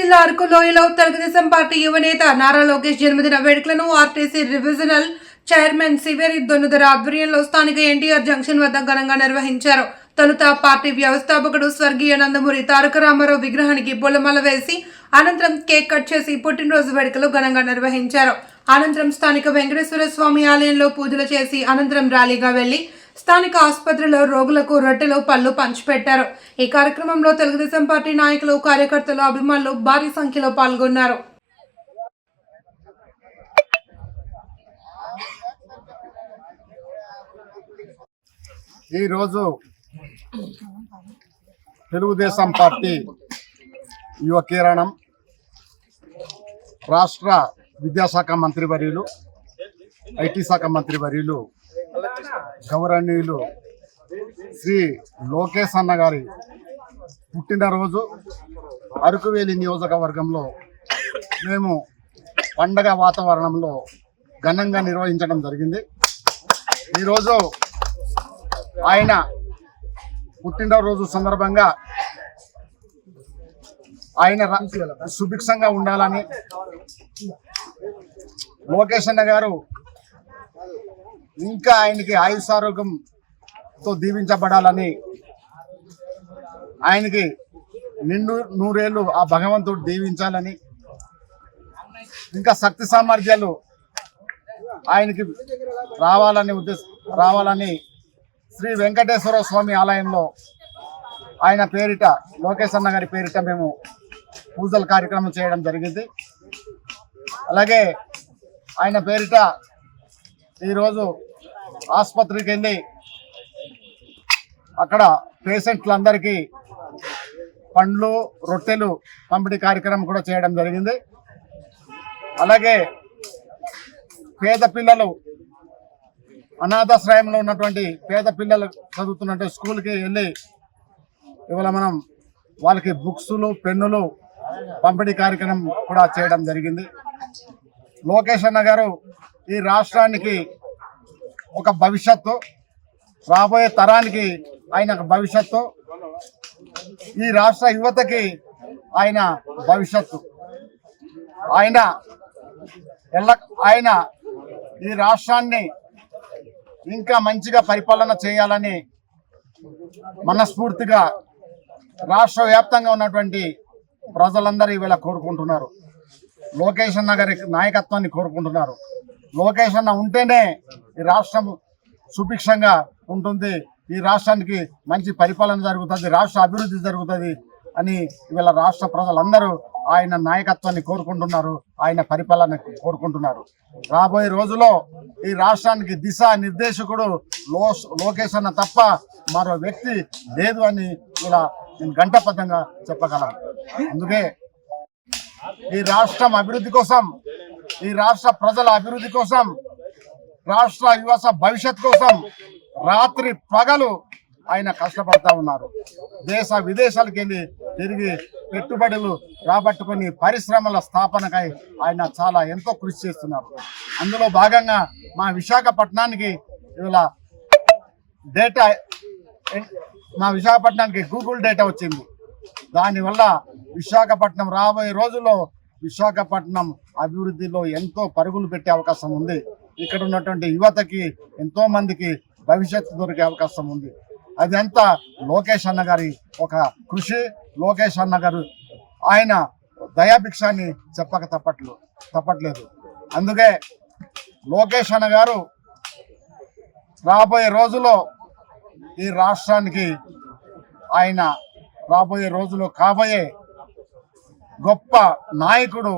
జిల్లా అరకు లోయలో తెలుగుదేశం పార్టీ యువనేత నారా లోకేష్ జన్మదిన వేడుకలను RTC revisional chairman Siveri Donnudora ఆధ్వర్యంలో స్థానిక ఎన్టీఆర్ జంక్షన్ వద్ద ఘనంగా నిర్వహించారు. తొలుత పార్టీ వ్యవస్థాపకుడు స్వర్గీయ నందమూరి తారక రామారావు విగ్రహానికి పూలమాల వేసి అనంతరం కేక్ కట్ చేసి పుట్టినరోజు వేడుకలు ఘనంగా నిర్వహించారు. అనంతరం స్థానిక వెంకటేశ్వర స్వామి ఆలయంలో పూజలు చేసి అనంతరం ర్యాలీగా వెళ్ళి స్థానిక ఆసుపత్రిలో రోగులకు రొట్టెలు పళ్ళు పంచిపెట్టారు. ఈ కార్యక్రమంలో తెలుగుదేశం పార్టీ నాయకులు కార్యకర్తలు అభిమానులు భారీ సంఖ్యలో పాల్గొన్నారు. ఈరోజు తెలుగుదేశం పార్టీ యువ కిరణం రాష్ట్ర విద్యాశాఖ మంత్రి వర్యులు ఐటీ శాఖ మంత్రి వర్యులు గౌరవనీయులు శ్రీ లోకేష్ అన్న గారి పుట్టినరోజు అరకువేలి నియోజకవర్గంలో మేము పండగ వాతావరణంలో ఘనంగా నిర్వహించడం జరిగింది. ఈరోజు ఆయన పుట్టినరోజు సందర్భంగా ఆయన సుభిక్షంగా ఉండాలని లోకేష్ అన్న గారు ఇంకా ఆయనకి ఆయుసారోగ్యంతో దీవించబడాలని ఆయనకి నిండు నూరేళ్ళు ఆ భగవంతుడు దీవించాలని ఇంకా శక్తి సామర్థ్యాలు ఆయనకి రావాలని ఉద్దేశ రావాలని శ్రీ వెంకటేశ్వర స్వామి ఆలయంలో ఆయన పేరిట లోకేష్ అన్న గారి పేరిట మేము పూజల కార్యక్రమం చేయడం జరిగింది. అలాగే ఆయన పేరిట ఈరోజు ఆసుపత్రికి వెళ్ళి అక్కడ పేషెంట్లందరికీ పండ్లు రొట్టెలు పంపిణీ కార్యక్రమం కూడా చేయడం జరిగింది. అలాగే పేద పిల్లలు అనాథాశ్రయంలో ఉన్నటువంటి పేద పిల్లలు చదువుతున్నట్టు స్కూల్కి వెళ్ళి ఇవాళ మనం వాళ్ళకి బుక్స్లు పెన్నులు పంపిణీ కార్యక్రమం కూడా చేయడం జరిగింది. లోకేష్ అన్న గారు ఈ రాష్ట్రానికి ఒక భవిష్యత్తు రాబోయే తరానికి ఆయన ఒక భవిష్యత్తు ఈ రాష్ట్ర యువతకి ఆయన భవిష్యత్తు. ఆయన ఎల్ల ఆయన ఈ రాష్ట్రాన్ని ఇంకా మంచిగా పరిపాలన చేయాలని మనస్ఫూర్తిగా రాష్ట్ర వ్యాప్తంగా ఉన్నటువంటి ప్రజలందరూ ఇవాళ కోరుకుంటున్నారు. లోకేష్ అన్న గారి నాయకత్వాన్ని కోరుకుంటున్నారు. లోకేష్ అన్న ఉంటేనే ఈ రాష్ట్రం సుభిక్షంగా ఉంటుంది. ఈ రాష్ట్రానికి మంచి పరిపాలన జరుగుతుంది రాష్ట్ర అభివృద్ధి జరుగుతుంది అని ఇవాళ రాష్ట్ర ప్రజలందరూ ఆయన నాయకత్వాన్ని కోరుకుంటున్నారు ఆయన పరిపాలన కోరుకుంటున్నారు. రాబోయే రోజులో ఈ రాష్ట్రానికి దిశ నిర్దేశకుడు లో లోకేష్ అన్న తప్ప మరో వ్యక్తి లేదు అని ఇలా నేను గంటబద్ధంగా చెప్పగలను. అందుకే ఈ రాష్ట్రం అభివృద్ధి కోసం ఈ రాష్ట్ర ప్రజల అభివృద్ధి కోసం రాష్ట్ర యువత భవిష్యత్ కోసం రాత్రి పగలు ఆయన కష్టపడతా ఉన్నారు. దేశ విదేశాలకు వెళ్ళి తిరిగి పెట్టుబడులు రాబట్టుకుని పరిశ్రమల స్థాపనకై ఆయన చాలా ఎంతో కృషి చేస్తున్నారు. అందులో భాగంగా మా విశాఖపట్నానికి ఇలా డేటా మా విశాఖపట్నానికి గూగుల్ డేటా వచ్చింది. దానివల్ల విశాఖపట్నం రాబోయే రోజుల్లో విశాఖపట్నం అభివృద్ధిలో ఎంతో పరుగులు పెట్టే అవకాశం ఉంది. ఇక్కడ ఉన్నటువంటి యువతకి ఎంతో మందికి భవిష్యత్తు దొరికే అవకాశం ఉంది. అదంతా లోకేష్ అన్న గారి ఒక కృషి. లోకేష్ అన్న గారు ఆయన దయాభిక్షాన్ని చెప్పక తప్పట్లు తప్పట్లేదు. అందుకే లోకేష్ అన్న గారు రాబోయే రోజులో ఈ రాష్ట్రానికి ఆయన రాబోయే రోజులో కాబోయే గొప్ప నాయకుడు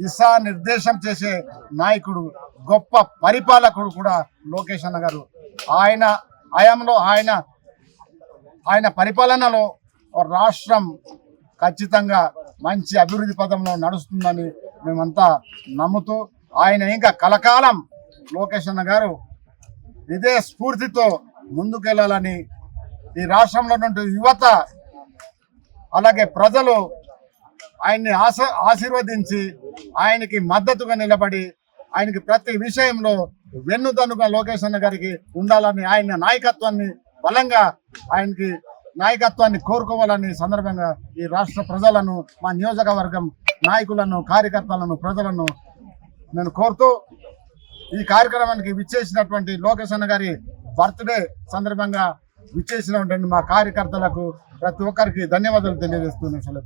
దిశానిర్దేశం చేసే నాయకుడు గొప్ప పరిపాలకుడు కూడా లోకేష్ అన్న గారు. ఆయన హయాంలో ఆయన ఆయన పరిపాలనలో రాష్ట్రం ఖచ్చితంగా మంచి అభివృద్ధి పదంలో నడుస్తుందని మేమంతా నమ్ముతూ ఆయన ఇంకా కలకాలం లోకేష్ అన్న గారు ఇదే స్ఫూర్తితో ముందుకెళ్ళాలని ఈ రాష్ట్రంలో ఉన్నటువంటి యువత అలాగే ప్రజలు ఆయన్ని ఆశ ఆశీర్వదించి ఆయనకి మద్దతుగా నిలబడి ఆయనకి ప్రతి విషయంలో వెన్నుదన్నుగా లోకేష్ అన్న గారికి ఉండాలని ఆయన నాయకత్వాన్ని బలంగా ఆయనకి నాయకత్వాన్ని కోరుకోవాలని సందర్భంగా ఈ రాష్ట్ర ప్రజలను మా నియోజకవర్గం నాయకులను కార్యకర్తలను ప్రజలను నేను కోరుతూ ఈ కార్యక్రమానికి విచ్చేసినటువంటి లోకేష్ అన్న గారి బర్త్డే సందర్భంగా విచ్చేసినటువంటి మా కార్యకర్తలకు ప్రతి ఒక్కరికి ధన్యవాదాలు తెలియజేస్తున్నాను.